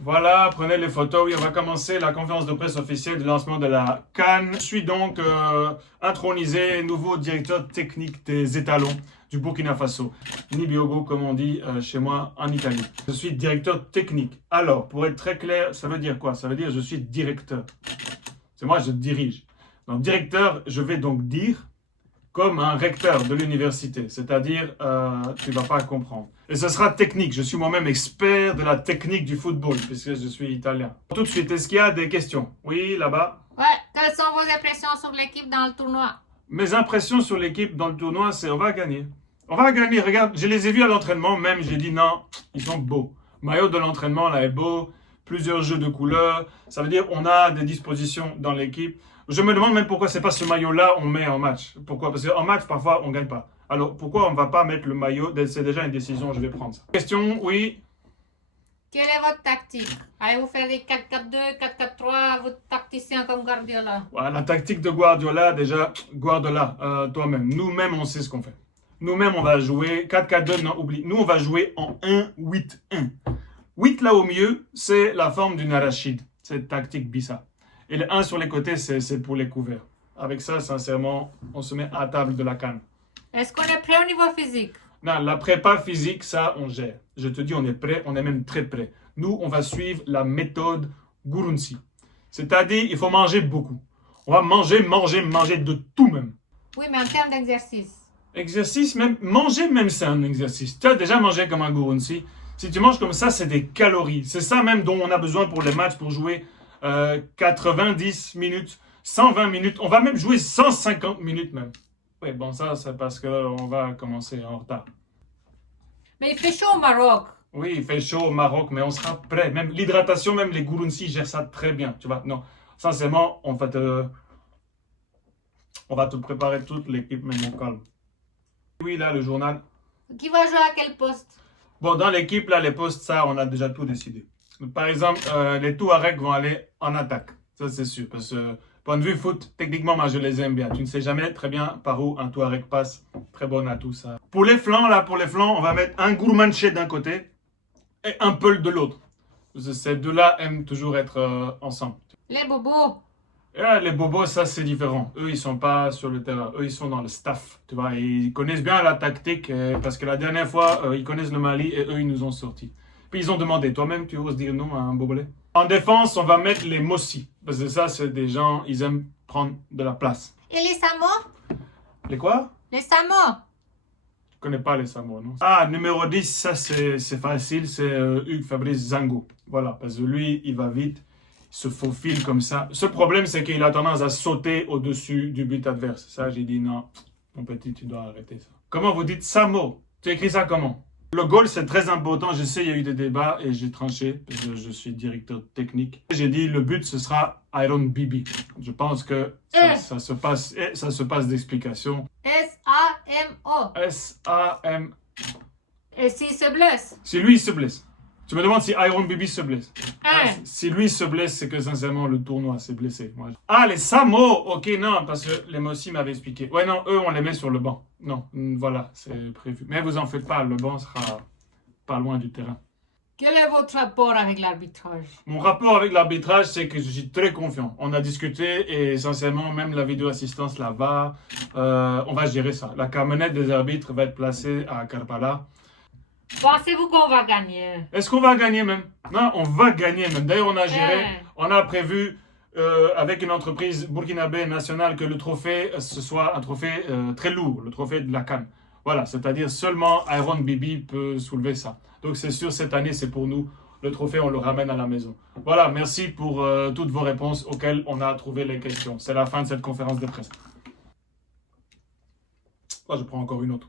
Voilà, prenez les photos. Oui, on va commencer la conférence de presse officielle du lancement de la CAN. Je suis donc intronisé nouveau directeur technique des étalons du Burkina Faso. Nibiogo, comme on dit chez moi en Italie. Je suis directeur technique. Alors, pour être très clair, ça veut dire quoi? Ça veut dire je suis directeur. C'est moi, je dirige. Donc, directeur, je vais donc dire comme un recteur de l'université, c'est-à-dire tu ne vas pas comprendre. Et ce sera technique, je suis moi-même expert de la technique du football, puisque je suis italien. Tout de suite, est-ce qu'il y a des questions? Oui, là-bas. Ouais, quelles sont vos impressions sur l'équipe dans le tournoi? Mes impressions sur l'équipe dans le tournoi, c'est on va gagner. On va gagner, regarde, je les ai vus à l'entraînement, même j'ai dit non, ils sont beaux. Le maillot de l'entraînement là est beau, plusieurs jeux de couleurs, ça veut dire on a des dispositions dans l'équipe. Je me demande même pourquoi c'est pas ce maillot-là on met en match. Pourquoi? Parce qu'en match, parfois, on gagne pas. Alors, pourquoi on ne va pas mettre le maillot? C'est déjà une décision, je vais prendre ça. Question, oui. Quelle est votre tactique? Allez-vous faire des 4-4-2, 4-4-3, votre tacticien comme Guardiola? Voilà, la tactique de Guardiola, déjà, Guardiola, toi-même. Nous-mêmes, on sait ce qu'on fait. Nous-mêmes, on va jouer 4-4-2, non, oublie. Nous, on va jouer en 1-8-1. 8 là au milieu, c'est la forme d'une arachide. C'est tactique Bissa. Et le 1 sur les côtés, c'est pour les couverts. Avec ça, sincèrement, on se met à table de la canne. Est-ce qu'on est prêt au niveau physique? Non, la prépa physique, ça, on gère. Je te dis, on est prêt, on est même très prêt. Nous, on va suivre la méthode Gurunsi. C'est-à-dire, il faut manger beaucoup. On va manger de tout même. Oui, mais en termes d'exercice. Exercice, même, manger même, c'est un exercice. Tu as déjà mangé comme un Gurunsi. Si tu manges comme ça, c'est des calories. C'est ça même dont on a besoin pour les matchs, pour jouer 90 minutes, 120 minutes. On va même jouer 150 minutes même. Oui, bon, ça, c'est parce qu'on va commencer en retard. Mais il fait chaud au Maroc. Oui, il fait chaud au Maroc, mais on sera prêt. Même l'hydratation, même les Gurunsi gèrent ça très bien. Tu vois, non, sincèrement, on va te préparer toute l'équipe, même au calme. Oui, là, le journal. Qui va jouer à quel poste? Bon, dans l'équipe, là, les postes, ça, on a déjà tout décidé. Par exemple, les Touaregs vont aller en attaque. Ça, c'est sûr. Parce que, point de vue foot, techniquement, moi, je les aime bien. Tu ne sais jamais très bien par où un Touareg passe. Très bon atout, ça. Pour les flancs, là, on va mettre un Gourmanché d'un côté et un Peul de l'autre. Ces deux-là aiment toujours être ensemble. Les bobos. Et là, les bobos, ça, c'est différent. Eux, ils sont pas sur le terrain. Eux, ils sont dans le staff. Tu vois, ils connaissent bien la tactique parce que la dernière fois, ils connaissent le Mali et eux, ils nous ont sortis. Puis ils ont demandé, toi-même, tu oses dire non à un bobolé? En défense, on va mettre les Mossi. Parce que ça, c'est des gens, ils aiment prendre de la place. Et les Samoa? Les quoi? Les Samoa. Je connais pas les Samoa, non? Ah, numéro 10, ça, c'est facile. C'est Hugues Fabrice Zango. Voilà, parce que lui, il va vite. Se faufile comme ça. Ce problème, c'est qu'il a tendance à sauter au-dessus du but adverse. Ça, j'ai dit non, mon petit, tu dois arrêter ça. Comment vous dites Samo? Tu écris ça comment? Le goal, c'est très important. Je sais, il y a eu des débats et j'ai tranché parce que je suis directeur technique. J'ai dit le but, ce sera Iron Bibi. Je pense que ça se passe d'explication. S-A-M-O. S-A-M. Et s'il se blesse? Si lui, il se blesse. Tu me demandes si Iron Bibi se blesse. Hein? Si lui se blesse, c'est que sincèrement le tournoi s'est blessé. Moi. Ah, les Samo! Ok, non, parce que les Mossi m'avaient expliqué. Ouais, non, eux, on les met sur le banc. Non, voilà, c'est prévu. Mais vous en faites pas, le banc sera pas loin du terrain. Quel est votre rapport avec l'arbitrage? Mon rapport avec l'arbitrage, c'est que je suis très confiant. On a discuté et sincèrement, même la vidéo-assistance, la VAR, on va gérer ça. La camionnette des arbitres va être placée à Karpala. Pensez-vous qu'on va gagner? Est-ce qu'on va gagner même? Non, on va gagner même. D'ailleurs, on a géré, on a prévu avec une entreprise burkinabé nationale que le trophée, ce soit un trophée très lourd, le trophée de la CAN. Voilà, c'est-à-dire seulement Iron Bibi peut soulever ça. Donc c'est sûr, cette année, c'est pour nous. Le trophée, on le ramène à la maison. Voilà, merci pour toutes vos réponses auxquelles on a trouvé les questions. C'est la fin de cette conférence de presse. Moi, je prends encore une autre.